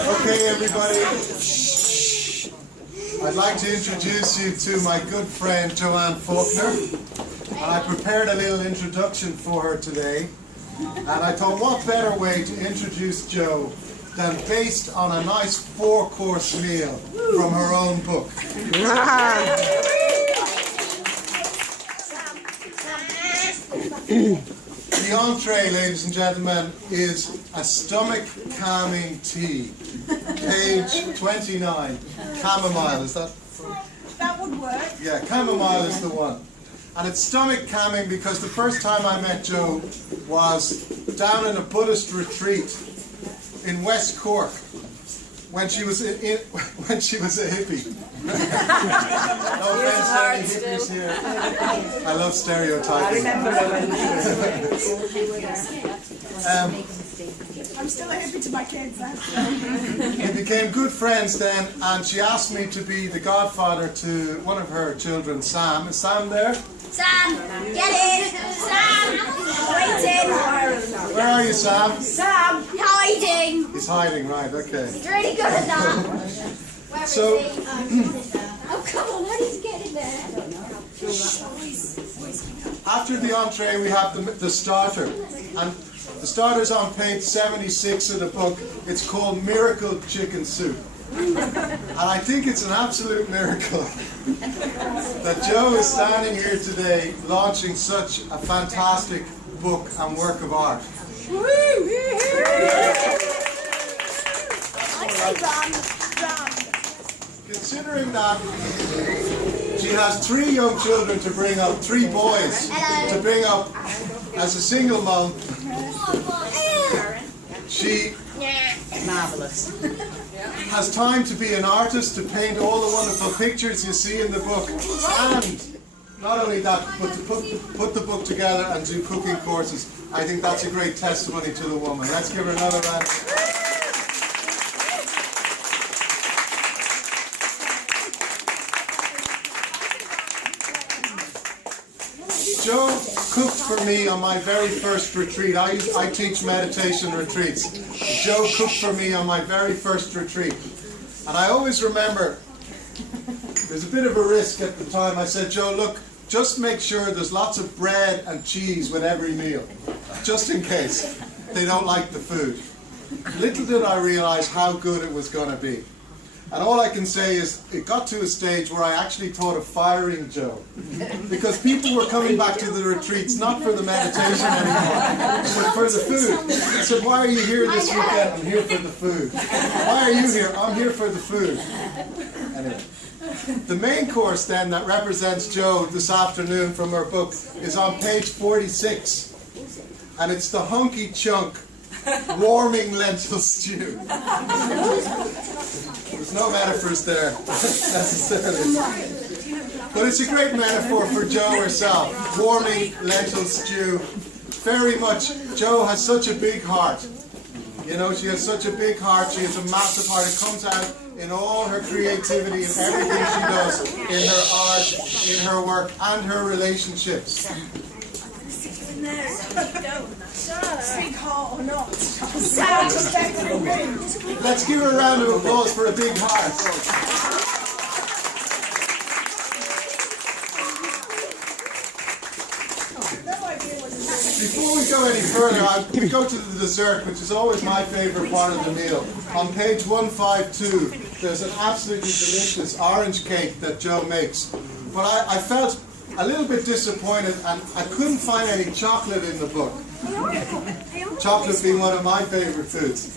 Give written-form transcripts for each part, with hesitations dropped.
Okay, everybody. I'd like to introduce you to my good friend Joanne Faulkner. And I prepared a little introduction for her today. And I thought, what better way to introduce Jo than based on a nice 4-course meal from her own book. The entree, ladies and gentlemen, is a stomach calming tea. Page 29. Chamomile, is that? That would work. Yeah, chamomile is the one. And it's stomach calming because the first time I met Jo was down in a Buddhist retreat in West Cork when she was when she was a hippie. No offense to any hippies here. I love stereotyping. I'm still a hippie to my kids. We became good friends then, and she asked me to be the godfather to one of her children, Sam. Is Sam there? Sam, get in! Sam! Waiting! Where are you, Sam? Sam, hiding! He's hiding, right, okay. He's really good at that. Where So- is he? Oh, come on, how did he get in there? I don't know. After the entree, we have the starter. And the starter's on page 76 of the book. It's called Miracle Chicken Soup. And I think it's an absolute miracle that Jo is standing here today launching such a fantastic book and work of art. Considering that she has 3 young children to bring up, 3 boys to bring up as a single mom, she Marvellous. has time to be an artist, to paint all the wonderful pictures you see in the book, and not only that, but to put the book together and do cooking courses. I think that's a great testimony to the woman. Let's give her another round. Jo cooked for me on my very first retreat. I teach meditation retreats. Jo cooked for me on my very first retreat. And I always remember, there's a bit of a risk at the time. I said, Jo, look, just make sure there's lots of bread and cheese with every meal, just in case they don't like the food. Little did I realize how good it was going to be. And all I can say is, it got to a stage where I actually thought of firing Jo. Because people were coming back to the retreats, not for the meditation anymore, but for the food. I said, why are you here this weekend? I'm here for the food. Why are you here? I'm here for the food. Anyway. The main course then that represents Jo this afternoon from her book is on page 46. And it's the Hunky Chunk warming lentil stew. There's no metaphors there, necessarily. But it's a great metaphor for Jo herself. Warming lentil stew. Very much, Jo has such a big heart. You know, she has such a big heart. She has a massive heart. It comes out in all her creativity and everything she does, in her art, in her work, and her relationships. Big heart or not. Let's give her a round of applause for a big heart. Before we go any further, we go to the dessert, which is always my favorite part of the meal. On page 152, there's an absolutely delicious orange cake that Jo makes. But I felt a little bit disappointed, and I couldn't find any chocolate in the book. Chocolate being one of my favorite foods.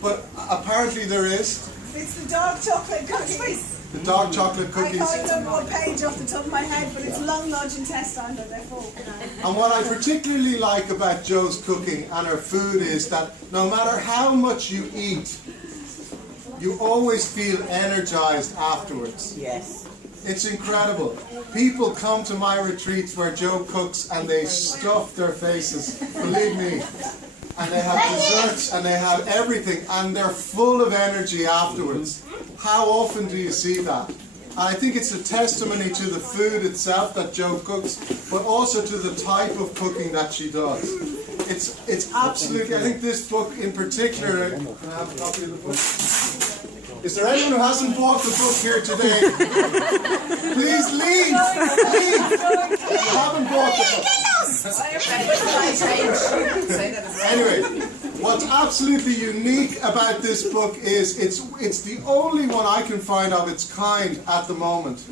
But apparently there is. It's the dark chocolate cookies. The dark chocolate I cookies. can't remember what page off the top of my head, but it's long, large intestine that they're full. And what I particularly like about Jo's cooking and her food is that no matter how much you eat, you always feel energized afterwards. Yes. It's incredible. People come to my retreats where Jo cooks and they stuff their faces, believe me. And they have desserts and they have everything and they're full of energy afterwards. How often do you see that? I think it's a testimony to the food itself that Jo cooks, but also to the type of cooking that she does. It's absolutely, I think this book in particular, can I have a copy of the book? Is there anyone who hasn't bought the book here today? Please leave! Leave! You haven't bought the book. Anyway, what's absolutely unique about this book is it's the only one I can find of its kind at the moment.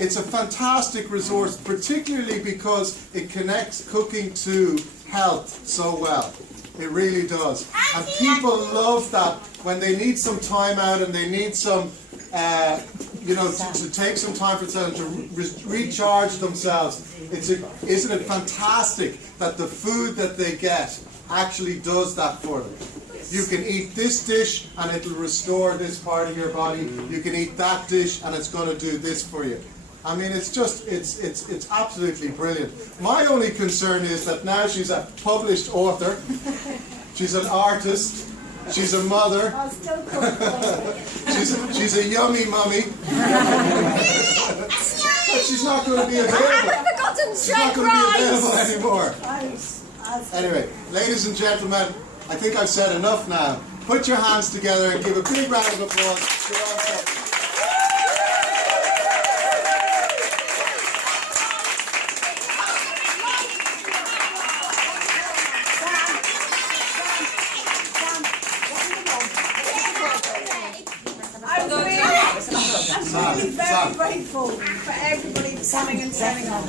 It's a fantastic resource, particularly because it connects cooking to health so well. It really does. And people love that when they need some time out and they need some, to take some time for themselves to recharge themselves. Isn't it fantastic that the food that they get actually does that for them? You can eat this dish and it'll restore this part of your body. You can eat that dish and it's going to do this for you. I mean, it's absolutely brilliant. My only concern is that now she's a published author, she's an artist, she's a mother, I'll still cook for she's a yummy mummy, but she's not going to be available. I've forgotten She's not shred going to be rice. available anymore. Anyway, ladies and gentlemen, I think I've said enough now. Put your hands together and give a big round of applause to Ron Sutton. I'm really very grateful for everybody coming and turning up,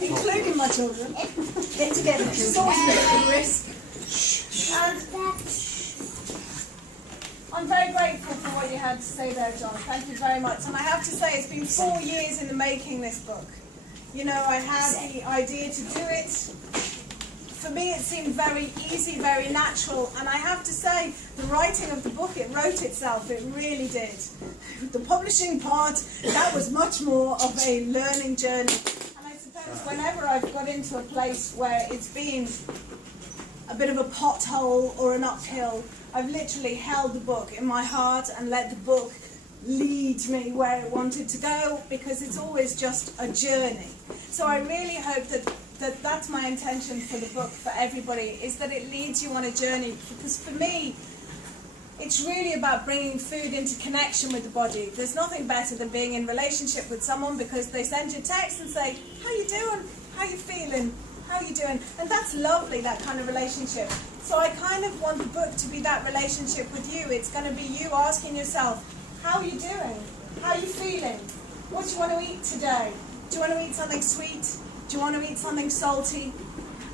including my children. Get together, it's always a bit of a risk. And I'm very grateful for what you had to say there, John. Thank you very much. And I have to say, it's been 4 years in the making, this book. You know, I had the idea to do it. For me, it seemed very easy, very natural, and I have to say, the writing of the book, it wrote itself, it really did. The publishing part, that was much more of a learning journey. And I suppose whenever I've got into a place where it's been a bit of a pothole or an uphill, I've literally held the book in my heart and let the book lead me where it wanted to go, because it's always just a journey. So I really hope that's my intention for the book, for everybody, is that it leads you on a journey. Because for me, it's really about bringing food into connection with the body. There's nothing better than being in relationship with someone because they send you a text and say, how you doing? How you feeling? How you doing? And that's lovely, that kind of relationship. So I kind of want the book to be that relationship with you. It's going to be you asking yourself, how are you doing? How are you feeling? What do you want to eat today? Do you want to eat something sweet? Do you want to eat something salty?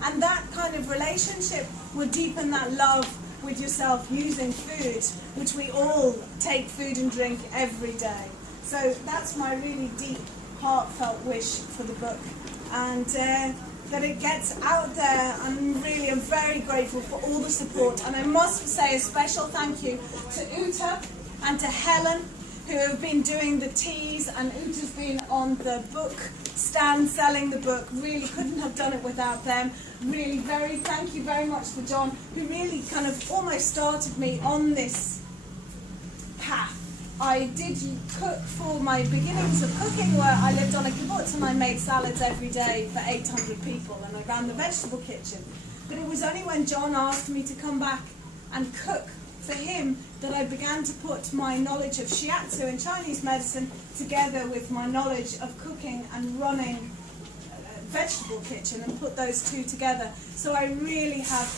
And that kind of relationship will deepen that love with yourself using food, which we all take food and drink every day. So that's my really deep, heartfelt wish for the book. And that it gets out there. I'm very grateful for all the support. And I must say a special thank you to Uta and to Helen, who have been doing the teas, and Uta's been on the book stand selling the book. Really couldn't have done it without them. Really thank you very much to John, who really kind of almost started me on this path. I did cook for my beginnings of cooking, where I lived on a kibbutz and I made salads every day for 800 people, and I ran the vegetable kitchen. But it was only when John asked me to come back and cook for him that I began to put my knowledge of shiatsu and Chinese medicine together with my knowledge of cooking and running a vegetable kitchen, and put those two together. So I really have,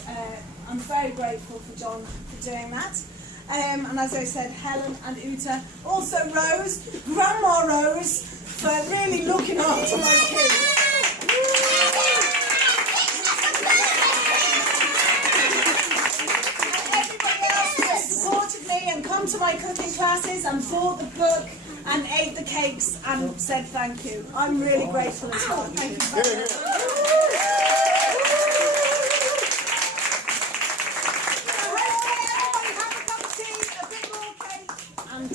I'm very grateful for John for doing that. And as I said, Helen and Uta, also Rose, Grandma Rose, for really looking after my kids. And come to my cooking classes and bought the book and ate the cakes and said thank you. I'm really grateful as well. Thank you very much. Everybody have a cup of tea, a bit more cake, and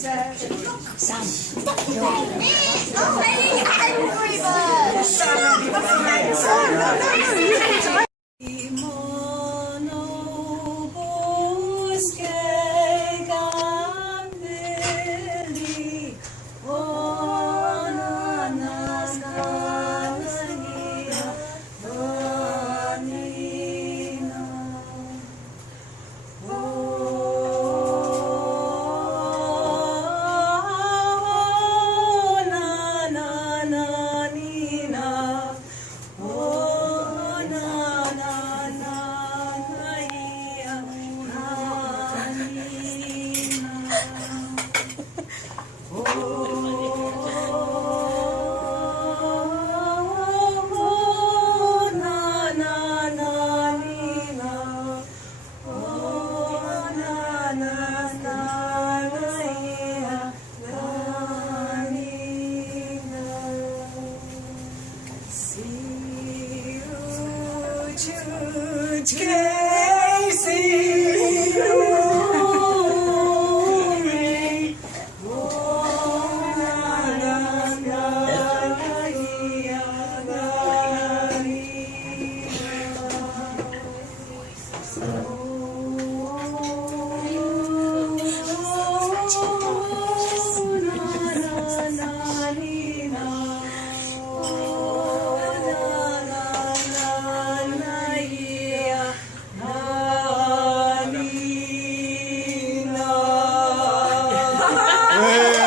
Hooray!